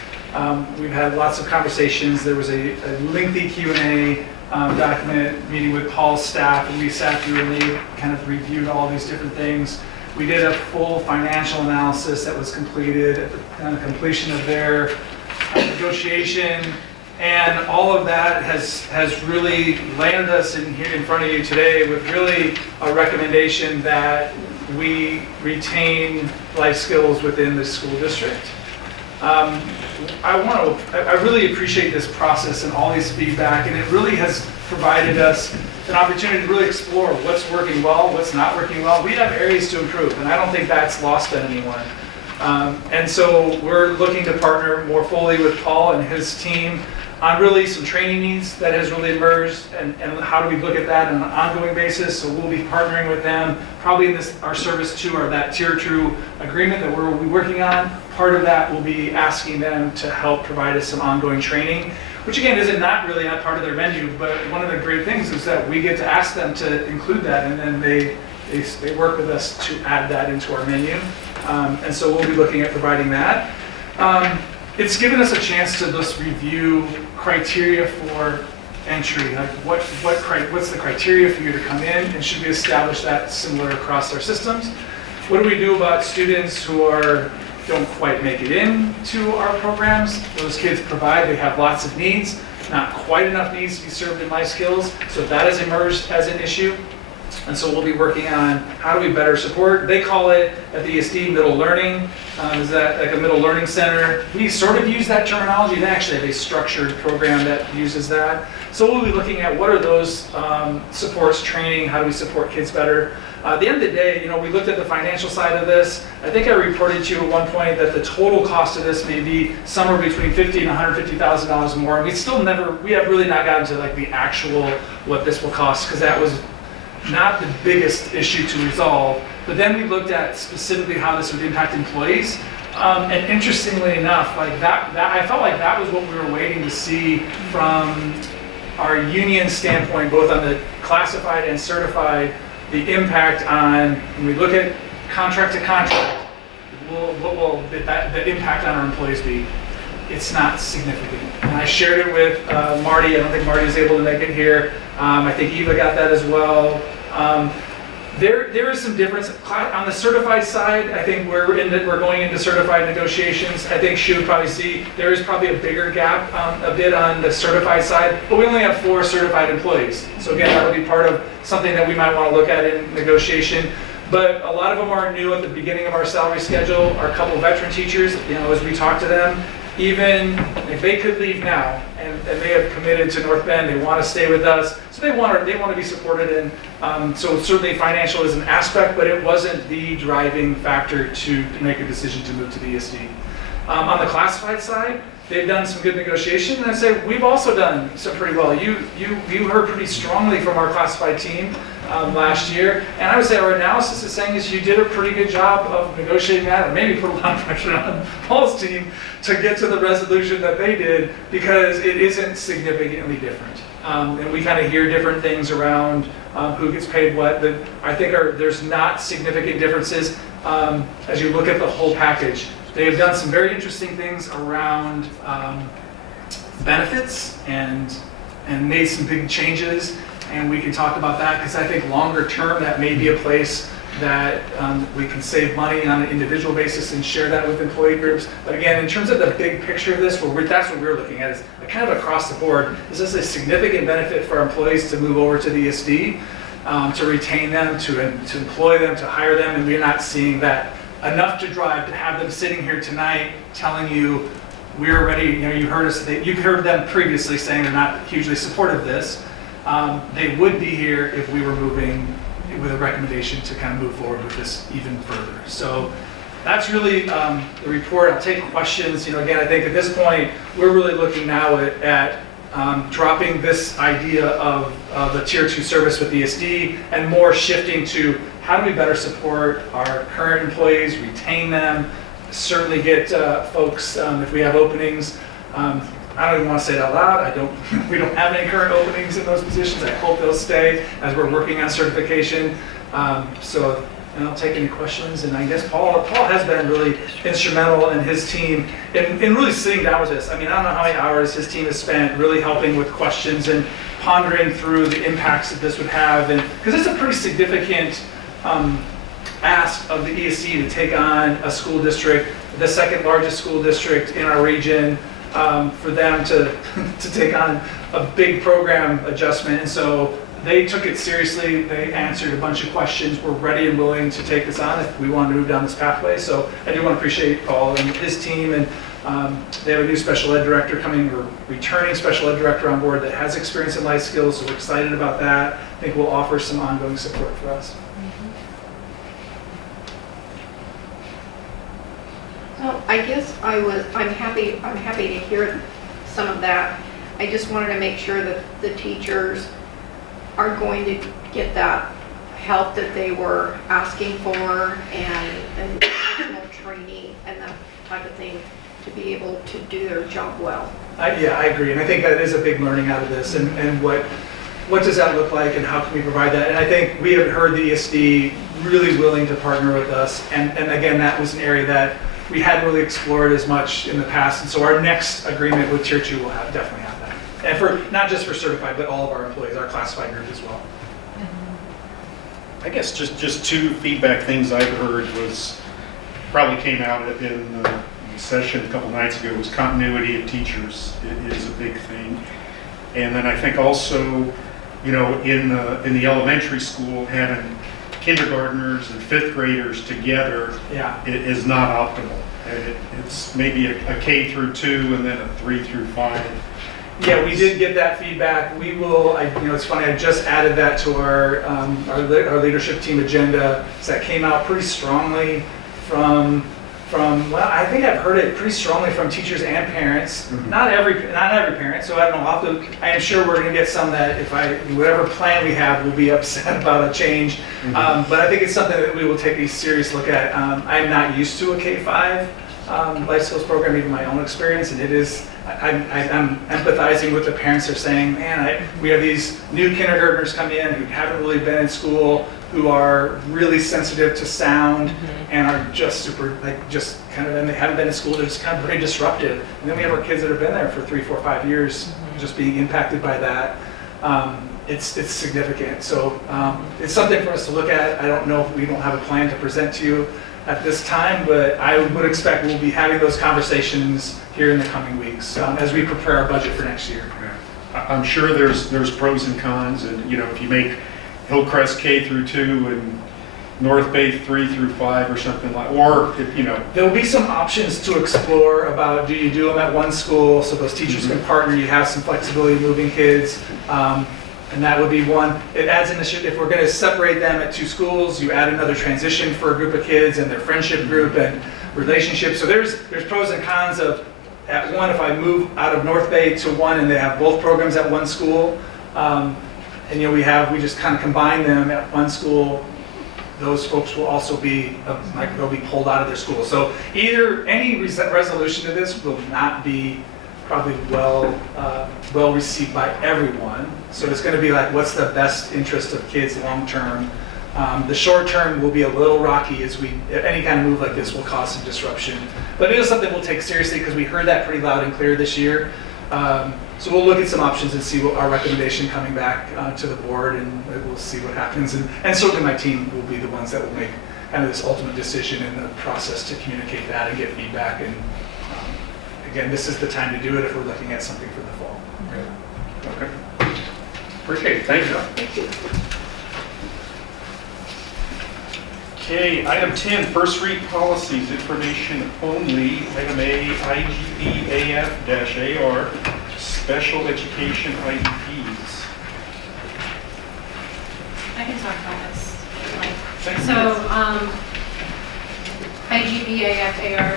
we've had lots of conversations. There was a lengthy Q&A document meeting with Paul's staff, and we sat through and they kind of reviewed all these different things. We did a full financial analysis that was completed at the completion of their negotiation. And all of that has really landed us in here in front of you today with really a recommendation that we retain life skills within the school district. I really appreciate this process and all these feedback, and it really has provided us an opportunity to really explore what's working well, what's not working well. We have areas to improve, and I don't think that's lost on anyone. And so we're looking to partner more fully with Paul and his team on really some training needs that has really emerged, and how do we look at that on an ongoing basis. So we'll be partnering with them, probably in our service 2 or that Tier 2 agreement that we'll be working on. Part of that will be asking them to help provide us some ongoing training, which again is not really a part of their menu, but one of the great things is that we get to ask them to include that, and then they work with us to add that into our menu. And so we'll be looking at providing that. It's given us a chance to just review criteria for entry, like what's the criteria for you to come in, and should we establish that similar across our systems? What do we do about students who don't quite make it into our programs? Those kids they have lots of needs, not quite enough needs to be served in life skills, so that has emerged as an issue. And so we'll be working on how do we better support. They call it at the ESD middle learning. Is that like a middle learning center? We sort of use that terminology, and actually have a structured program that uses that. So we'll be looking at what are those supports, training, how do we support kids better. At the end of the day, we looked at the financial side of this. I think I reported to you at one point that the total cost of this may be somewhere between $50,000 and $150,000 more. And we have really not gotten to like the actual what this will cost, because that was not the biggest issue to resolve. But then we looked at specifically how this would impact employees. And interestingly enough, like that I felt like that was what we were waiting to see from our union standpoint, both on the classified and certified, the impact on, when we look at contract to contract, what will the impact on our employees be? It's not significant. And I shared it with Marty. I don't think Marty is able to make it here. I think Eva got that as well. There is some difference. On the certified side, I think we're going into certified negotiations. I think she would probably see there is probably a bigger gap a bit on the certified side, but we only have 4 certified employees. So again, that will be part of something that we might want to look at in negotiation. But a lot of them are new at the beginning of our salary schedule. Our couple veteran teachers, as we talk to them, even if they could leave now and they have committed to North Bend, they want to stay with us, so they want to be supported. And so certainly financial is an aspect, but it wasn't the driving factor to make a decision to move to the ESD. On the classified side, they've done some good negotiation, and I say we've also done some pretty well. You heard pretty strongly from our classified team last year, and I would say our analysis is saying is you did a pretty good job of negotiating that, and maybe put a lot of pressure on Paul's team to get to the resolution that they did, because it isn't significantly different. And we kind of hear different things around who gets paid what. I think there's not significant differences. as you look at the whole package. They have done some very interesting things around benefits and made some big changes, and we can talk about that because I think longer term that may be a place that we can save money on an individual basis and share that with employee groups. But again, in terms of the big picture of this, that's what we're looking at, is kind of across the board. Is this a significant benefit for our employees to move over to the ESD, to retain them, to employ them, to hire them, and we're not seeing that enough to drive to have them sitting here tonight telling you we're ready. You heard them previously saying they're not hugely supportive of this. They would be here if we were moving with a recommendation to kind of move forward with this even further. So that's really the report. I'll take questions. Again, I think at this point, we're really looking now at dropping this idea of the Tier 2 service with ESD and more shifting to how do we better support our current employees, retain them, certainly get folks, if we have openings. I don't even want to say it out loud. We don't have any current openings in those positions. I hope they'll stay as we're working on certification. So I'll take any questions. And I guess Paul has been really instrumental in his team in really sitting down with this. I don't know how many hours his team has spent really helping with questions and pondering through the impacts that this would have. And because it's a pretty significant ask of the ESC to take on a school district, the second largest school district in our region, for them to take on a big program adjustment. And so they took it seriously. They answered a bunch of questions. We're ready and willing to take this on if we want to move down this pathway. So I do want to appreciate Paul and his team. And they have a new special ed director coming, or returning special ed director on board that has experience in life skills. So we're excited about that. I think we'll offer some ongoing support for us. Well, I guess I'm happy to hear some of that. I just wanted to make sure that the teachers are going to get that help that they were asking for and additional training and that type of thing to be able to do their job well. I agree. And I think that is a big learning out of this. And what does that look like and how can we provide that? And I think we have heard the ESD really willing to partner with us. And again, that was an area that we hadn't really explored as much in the past. And so our next agreement with Tier 2 will definitely have that. And for not just for certified, but all of our employees, our classified group as well. I guess just two feedback things I've heard was, probably came out in the session a couple nights ago, was continuity of teachers is a big thing. And then I think also, in the elementary school, having kindergartners and fifth graders together is not optimal. It's maybe a K through 2 and then a 3 through 5. Yeah, we did get that feedback. We will, it's funny, I just added that to our leadership team agenda. So that came out pretty strongly from well, I think I've heard it pretty strongly from teachers and parents. Mm-hmm. Not every parent, so I don't know. I am sure we're going to get some that whatever plan we have will be upset about a change. Mm-hmm. But I think it's something that we will take a serious look at. I'm not used to a K-5 life skills program, even my own experience, and it is. I'm empathizing with the parents. They're saying, man, we have these new kindergartners come in who haven't really been in school, who are really sensitive to sound, and are just super, and they haven't been in school. They're just kind of very disruptive. And then we have our kids that have been there for 3, 4, 5 years, just being impacted by that. It's significant. So it's something for us to look at. I don't know if we don't have a plan to present to you at this time, but I would expect we'll be having those conversations here in the coming weeks as we prepare our budget for next year. I'm sure there's pros and cons, and if you make Hillcrest K through 2 and North Bay 3 through 5 or something like, or there will be some options to explore about, do you do them at one school so those teachers can partner, you have some flexibility moving kids, and that would be one. It adds an issue, if we're going to separate them at 2 schools, you add another transition for a group of kids and their friendship group and relationships. So there's pros and cons of, at one, if I move out of North Bay to one and they have both programs at one school, and we just kind of combine them at one school, those folks will also be, they'll be pulled out of their school. So any resolution to this will not be probably well received by everyone. So it's going to be like, what's the best interest of kids long term? The short term will be a little rocky as any kind of move like this will cause some disruption. But it is something we'll take seriously because we heard that pretty loud and clear this year. So we'll look at some options and see what our recommendation coming back to the board, and we'll see what happens. And certainly my team will be the ones that will make kind of this ultimate decision in the process to communicate that and get feedback. And again, this is the time to do it if we're looking at something for the fall. Okay. Appreciate it. Thank you. Thank you. Okay, item 10, first read policies, information only. Item A, IGBAF-AR, special education IEPs. I can talk about this. Thank you. So, IGBAF-AR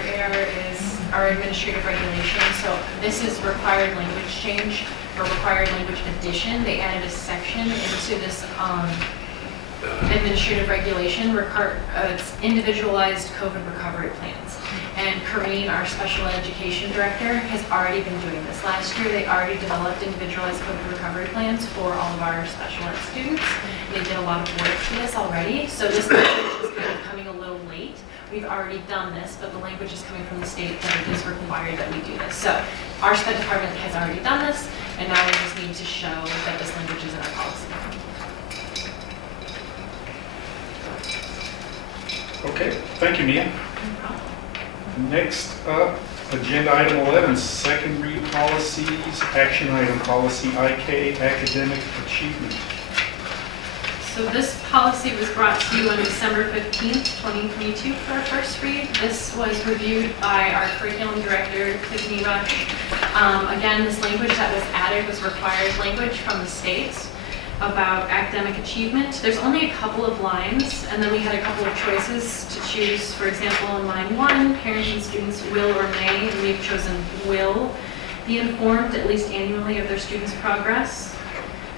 is our administrative regulation. So this is required language change or required language addition. They added a section into this administrative regulation. It's individualized COVID recovery plans. And Corrine, our special education director, has already been doing this. Last year, they already developed individualized COVID recovery plans for all of our special ed students. They did a lot of work for this already. So this language is kind of coming a little late. We've already done this, but the language is coming from the state that it is required that we do this. So our SPED department has already done this, and now we just need to show that this language is in our policy. Okay, thank you, Mia. Next up, agenda item 11, second read policies, action item policy IK, academic achievement. So this policy was brought to you on December 15th, 2022 for our first read. This was reviewed by our curriculum director, Tiffany Rush. Again, this language that was added was required language from the states about academic achievement. There's only a couple of lines, and then we had a couple of choices to choose. For example, in line 1, parents and students will or may, and we've chosen will, be informed at least annually of their students' progress.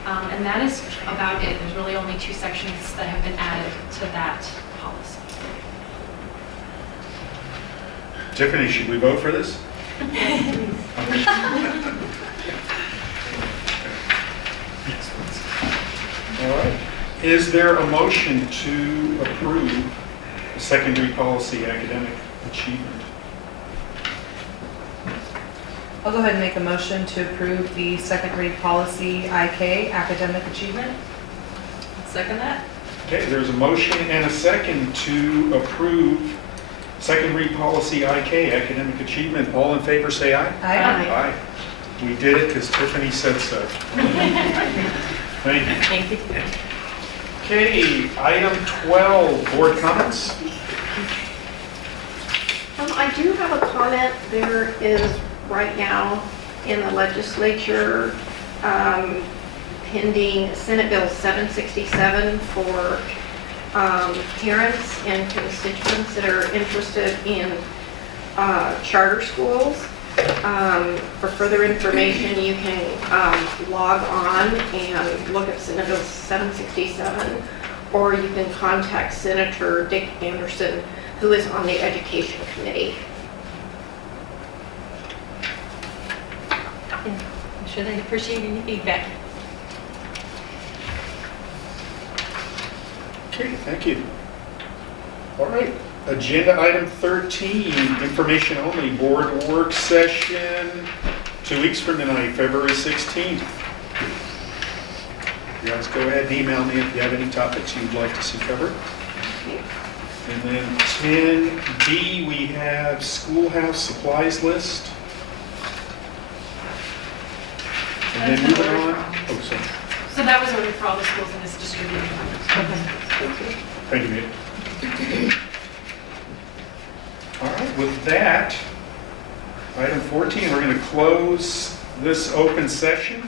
And that is about it. There's really only 2 sections that have been added to that policy. Tiffany, should we vote for this? All right. Is there a motion to approve the second read policy, academic achievement? I'll go ahead and make a motion to approve the second read policy IK, academic achievement. Second that? Okay, there's a motion and a second to approve second read policy IK, academic achievement. All in favor, say aye. Aye. Aye. We did it because Tiffany said so. Thank you. Thank you. Okay, item 12, board comments. I do have a comment. There is right now in the legislature pending Senate Bill 767 for parents and constituents that are interested in charter schools. For further information, you can log on and look at Senate Bill 767, or you can contact Senator Dick Anderson, who is on the Education Committee. I'm sure they appreciate any feedback. Okay, thank you. All right, agenda item 13, information only, board work session 2 weeks from tonight, February 16th. You guys go ahead and email me if you have any topics you'd like to see covered. And then 10B, we have schoolhouse supplies list. And then moving on, oh, sorry. So that was ordered for all the schools and is distributed. Thank you, Nate. All right, with that, item 14, we're going to close this open session.